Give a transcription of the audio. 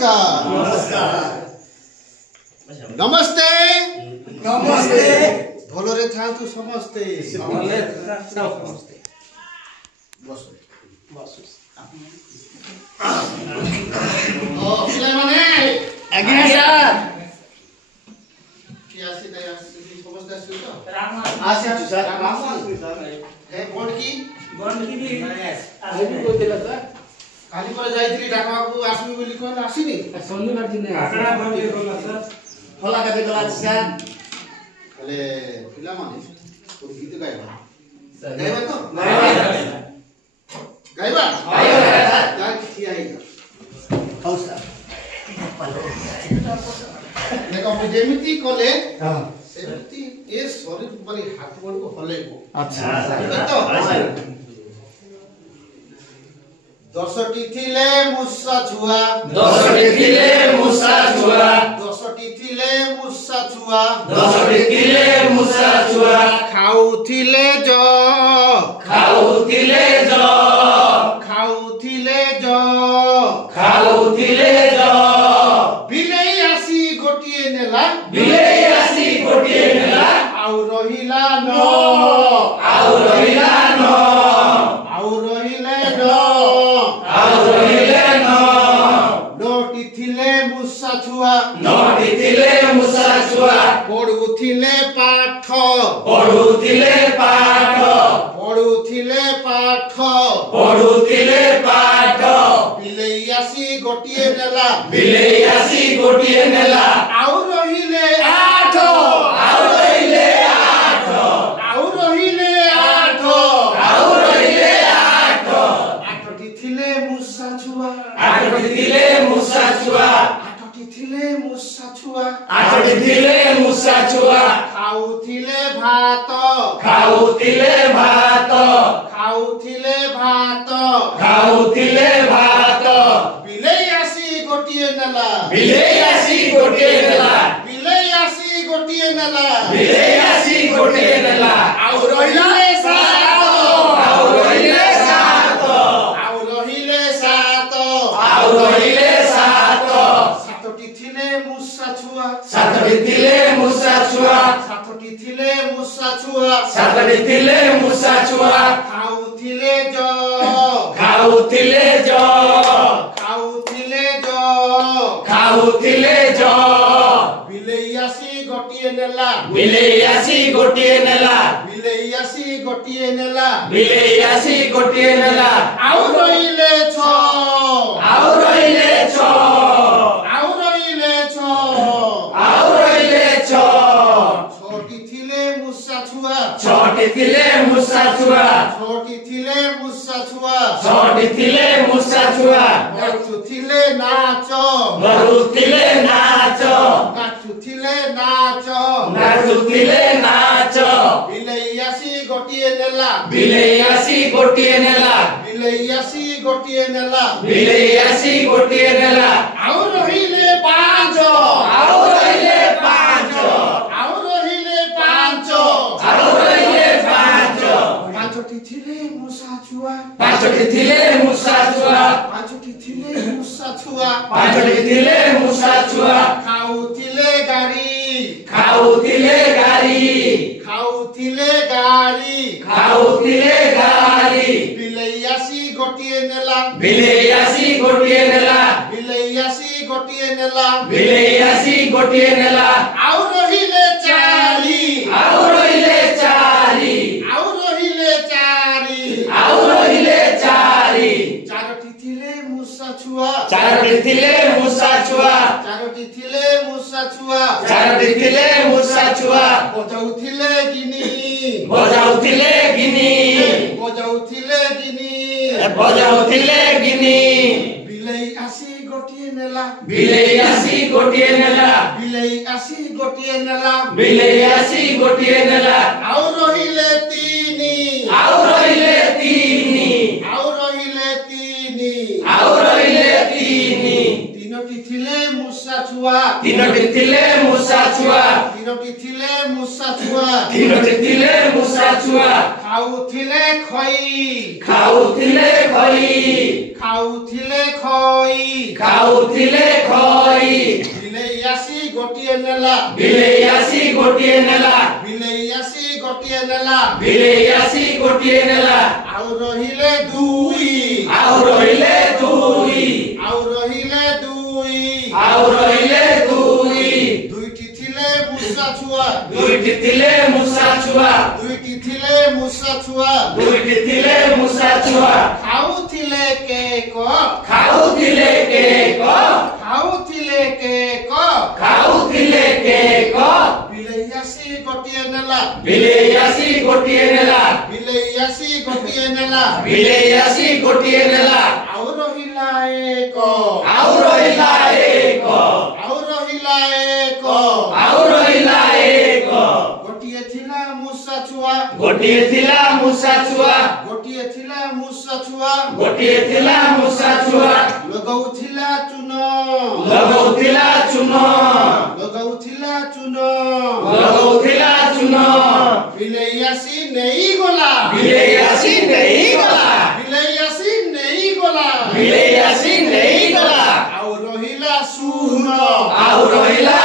नमस्कार नमस्ते नमस्ते भलरे थांतु समस्ते बस पिला माने आज्ञा सर की आसी नहीं आसी समझते आसी तो आसी सर आसी सर हे कोन की भी आसी को दिला सर काली पर जाईत्री डाकवा को आसमी बोली कोन आसीनी शनिवार दिन आकड़ा बंद होला सर होला का देला सर हेले पिला माने कोन गीत गाइबा गाइबा तो गाइबा गाइबा किया है हौ सर देखो जेमिति कोले हां सेमिति ए शरीर परि हाथ गोड़ को हलेबो अच्छा तो दशटी थिले मुसा छुआ दशटी थिले मुसा छुआ दशटी थिले मुसा छुआ दशटी थिले मुसा छुआ खाउथिले ज खाउथिले ज खाउथिले ज खाउथिले ज बिलेई आसी गोटिए नेला बिलेई आसी गोटिए नेला आउ रहिला न आउ रहिला न आउ रहिले न आउ रहिले न नोटी थिले मुसा छुआ नोटी थिले मुसा छुआ पढुथिले पाठ पढुथिले पाठ पढुथिले पाठ पढुथिले पाठ बिलेई आसी गोटिए नेला बिलेई आसी गोटिए नेला आउ रहिले आठ आउ रहिले आठ आउ रहिले आठ आउ रहिले आठ आठटी थिले मुसा छुआ आठटी थिले मुसा छुआ आठटी थिले मुसा छुआ आठटी थिले मुसा छुआ खाउथिले भात खाउथिले भात खाउथिले भात खाउथिले भात बिलेई आसी गोटिए नेला बिलेई आसी गोटिए नेला बिलेई आसी गोटिए नेला बिलेई आसी गोटिए नेला आउ रहिले सात आउ रहिले सात आउ रहिले सात आउ रहिले सात सातटी थिले मुसा छुआ सातटी थिले मुसा छुआ सातटी थिले मुसा छुआ सातटी थिले मुसा छुआ खाउथिले ज खाउथिले ज खाउथिले ज खाउथिले ज बिलेई आसी गोटिए नेला बिलेई आसी गोटिए नेला बिलेई आसी गोटिए नेला बिलेई आसी गोटिए नेला आउ रहिले छ आउ रहिले छ आउ रहिले छ आउ रहिले छ छोटी थिले मुसा छुआ छटी थिले मुसा छुआ छोटी थिले मुसा छुआ छटी थिले मुसा छुआ नाचु थिले नाच गरुथिले नाच नाचु थिले नाच नाचुथिले नाच बिलेई आसी गोटिए नेला बिलेई आसी गोटिए नेला बिलेई आसी गोटिए नेला बिलेई आसी गोटिए नेला आउ रहिले पाँच आउ रहिले पाँच आउ रहिले पाँच आउ रहिले पाँच पाँचटी थिले मुसा छुआ पाँचटी थिले मुसा छुआ पाँचटी थिले मुसा छुआ पाँचटी थिले मुसा छुआ खाउथिले गाडी खाउथिले गाडी खाउथिले गाडी खाउथिले गाडी बिलेई आसी गोटिए नेला बिलेई आसी गोटिए नेला बिलेई आसी गोटिए नेला बिलेई आसी गोटिए नेला आउ रहिले चारी आउ रहिले चारी आउ रहिले चारी आउ रहिले चारी चारटी थिले मुसा छुआ चारटी थिले मुसा छुआ चारटी थिले मुसा छुआ चारटी थिले मुसा छुआ बजाउथिले गिनी बजाउथिले गिनी बजाउथिले गिनी बजाउथिले गिनी बिलेई आसी गोटिए नेला बिलेई आसी गोटिए नेला बिलेई आसी गोटिए नेला बिलेई आसी गोटिए नेला आउ रहिले तीनी आउ रहिले तीनी आउ रहिले तीनी आउ रहिले तीनी तीनटी थिले मुसा छुआ तीनटी थिले मुसा छुआ तीनटी थिले मुसा छुआ तीनटी थिले मुसा छुआ खाउथिले खई खाउथिले खई खाउथिले खई ଖାଉଥିଲେ ଖଇ ବିଲେଇ ଆସି ଗୋଟିଏ ନେଲା ବିଲେଇ ଆସି ଗୋଟିଏ ନେଲା ବିଲେଇ ଆସି ଗୋଟିଏ ନେଲା ବିଲେଇ ଆସି ଗୋଟିଏ ନେଲା ଆଉ ରହିଲେ ଦୁଇ ଆଉ ରହିଲେ ଦୁଇ ଆଉ ରହିଲେ ଦୁଇ ଆଉ ରହିଲେ ଦୁଇ ଦୁଇଟି ଥିଲେ ମୂଷା ଛୁଆ ଦୁଇଟି ଥିଲେ ମୂଷା ଛୁଆ ଦୁଇଟି ଥିଲେ ମୂଷା ଛୁଆ ଦୁଇଟି ଥିଲେ ମୂଷା ଛୁଆ ଖାଉଥିଲେ କେକ ଖାଉଥିଲେ କେକ ଖାଉଥିଲେ କେକ ଖାଉଥିଲେ କେକ ବିଲେଇ ଆସି ଗୋଟିଏ ନେଲା ବିଲେଇ ଆସି ଗୋଟିଏ ନେଲା ବିଲେଇ ଆସି ଗୋଟିଏ ନେଲା ବିଲେଇ ଆସି ଗୋଟିଏ ନେଲା ଆଉ ରହିଲା ଏକ ଆଉ ରହିଲା ଏକ ଆଉ ରହିଲା ଏକ ଆଉ ରହିଲା ଏକ ଗୋଟିଏ ଥିଲା ମୂଷା ଛୁଆ ଗୋଟିଏ ଥିଲା ମୂଷା ଛୁଆ ଗୋଟିଏ ଥିଲା ମୂଷା ଛୁଆ ଗୋଟିଏ ଥିଲା ମୂଷା ଛୁଆ ଲଗଉଥିଲା ଚୂନ ଲଗଉଥିଲା ଚୂନ ଲଗଉଥିଲା ଚୂନ ଲଗଉଥିଲା ଚୂନ ବିଲେଇ ଆସି ନେଇଗଲା ବିଲେଇ ଆସି ନେଇଗଲା ବିଲେଇ ଆସି ନେଇଗଲା ବିଲେଇ ଆସି ନେଇଗଲା ଆଉ ରହିଲା ଶୂନ ଆଉ ରହିଲା